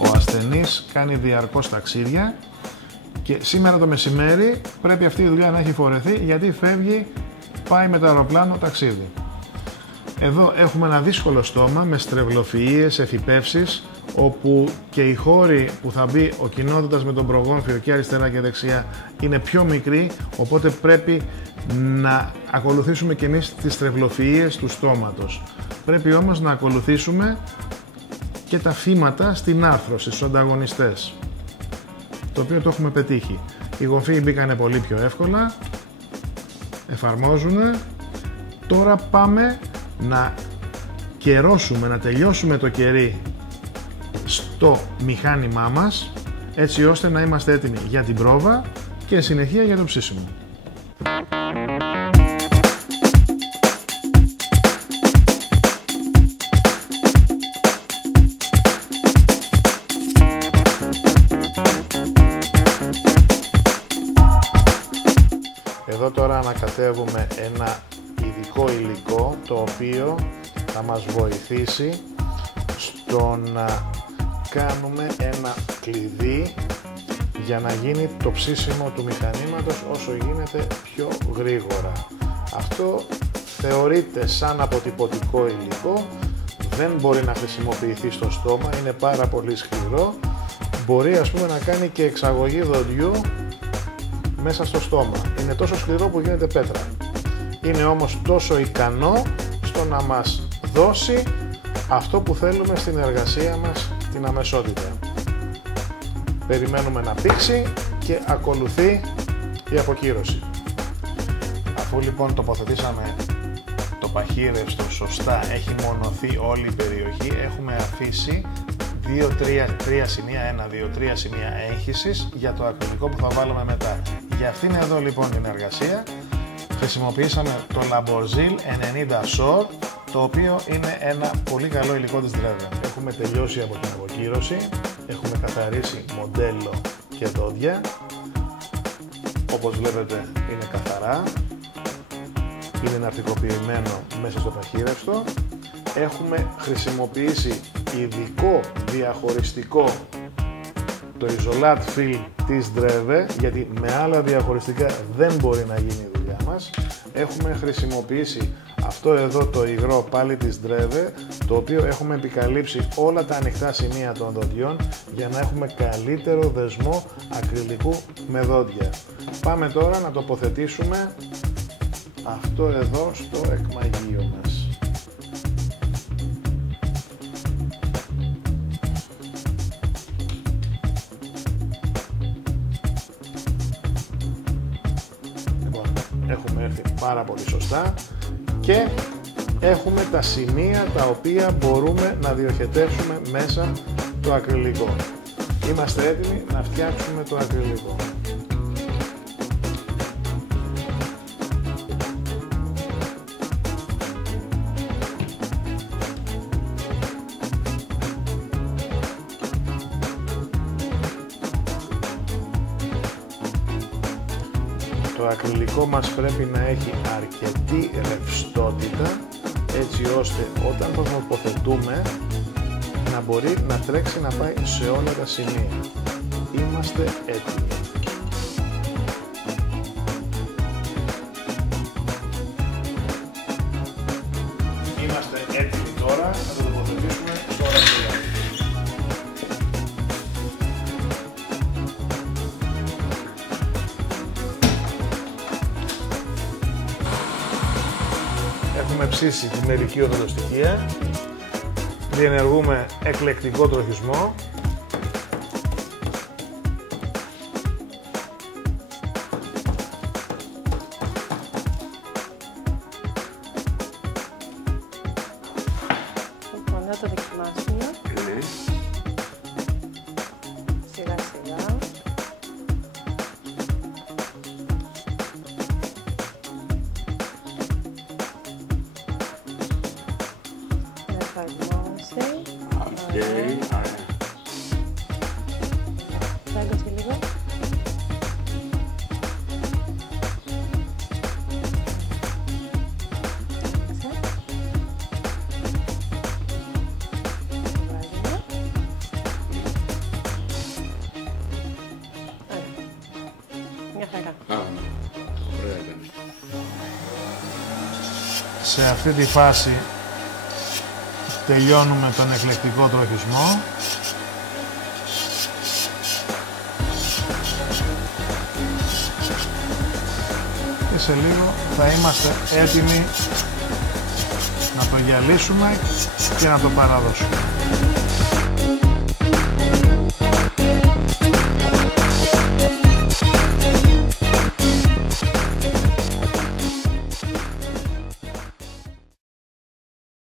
Ο ασθενής κάνει διαρκώς ταξίδια και σήμερα το μεσημέρι πρέπει αυτή η δουλειά να έχει φορεθεί γιατί φεύγει, πάει με το αεροπλάνο ταξίδι. Εδώ έχουμε ένα δύσκολο στόμα με στρεβλοφυΐες, εφυπεύσεις, όπου και οι χώροι που θα μπει ο κοινότητας με τον προγόνφιο και αριστερά και δεξιά είναι πιο μικροί, οπότε πρέπει να ακολουθήσουμε και εμείς τις στρεβλοφυΐες του στόματος. Πρέπει όμως να ακολουθήσουμε και τα φύματα στην άρθρωση, στους ανταγωνιστές, το οποίο το έχουμε πετύχει. Οι γοφοί μπήκανε πολύ πιο εύκολα, εφαρμόζουν. Τώρα πάμε να καιρώσουμε, να τελειώσουμε το κερί στο μηχάνημά μας, έτσι ώστε να είμαστε έτοιμοι για την πρόβα και συνεχεία για το ψήσιμο. Εδώ τώρα ανακατεύουμε ένα ειδικό υλικό το οποίο θα μας βοηθήσει στο να κάνουμε ένα κλειδί για να γίνει το ψήσιμο του μηχανήματος όσο γίνεται πιο γρήγορα. Αυτό θεωρείται σαν αποτυπωτικό υλικό, δεν μπορεί να χρησιμοποιηθεί στο στόμα, είναι πάρα πολύ σκληρό, μπορεί ας πούμε να κάνει και εξαγωγή δοντιού μέσα στο στόμα. Είναι τόσο σκληρό που γίνεται πέτρα. Είναι όμως τόσο ικανό στο να μας δώσει αυτό που θέλουμε στην εργασία μας, την αμεσότητα. Περιμένουμε να πήξει και ακολουθεί η αποκύρωση. Αφού λοιπόν τοποθετήσαμε το παχύρευστο σωστά, έχει μονωθεί όλη η περιοχή, έχουμε αφήσει 2-3 σημεία, 1-2-3 σημεία έγχυσης για το ακριλικό που θα βάλουμε μετά. Για αυτήν εδώ λοιπόν την εργασία χρησιμοποιήσαμε το Lamborghini 90 SOR, το οποίο είναι ένα πολύ καλό υλικό της Dreve. Έχουμε τελειώσει από την αποκύρωση, έχουμε καθαρίσει μοντέλο και δόντια. Όπως βλέπετε είναι καθαρά, είναι ναυτικοποιημένο μέσα στο παχύρευστο. Έχουμε χρησιμοποιήσει ειδικό διαχωριστικό, το Isolat Fill της Dreve, γιατί με άλλα διαχωριστικά δεν μπορεί να γίνει η δουλειά μας. Έχουμε χρησιμοποιήσει αυτό εδώ το υγρό πάλι της Dreve, το οποίο έχουμε επικαλύψει όλα τα ανοιχτά σημεία των δοντιών για να έχουμε καλύτερο δεσμό ακριλικού με δόντια. Πάμε τώρα να τοποθετήσουμε αυτό εδώ στο εκμαγείο μας. Έχουμε έρθει πάρα πολύ σωστά και έχουμε τα σημεία τα οποία μπορούμε να διοχετεύσουμε μέσα το ακριλικό. Είμαστε έτοιμοι να φτιάξουμε το ακριλικό. Το ακριλικό μας πρέπει να έχει αρκετή ρευστότητα, έτσι ώστε όταν το τοποθετούμε να μπορεί να τρέξει να πάει σε όλα τα σημεία. Είμαστε έτοιμοι. Είμαστε έτοιμοι τώρα να το τοποθετήσουμε στο ακριλικό. Έχουμε ψήσει τη μερική οδοντοστοιχεία, διενεργούμε εκλεκτικό τροχισμό. Να το δοκιμάσουμε. Σιγά σιγά. Φάγκωσε λίγο. Σε αυτή τη φάση τελειώνουμε τον εκλεκτικό τροχισμό. Και σε λίγο θα είμαστε έτοιμοι να το γυαλίσουμε και να το παραδώσουμε.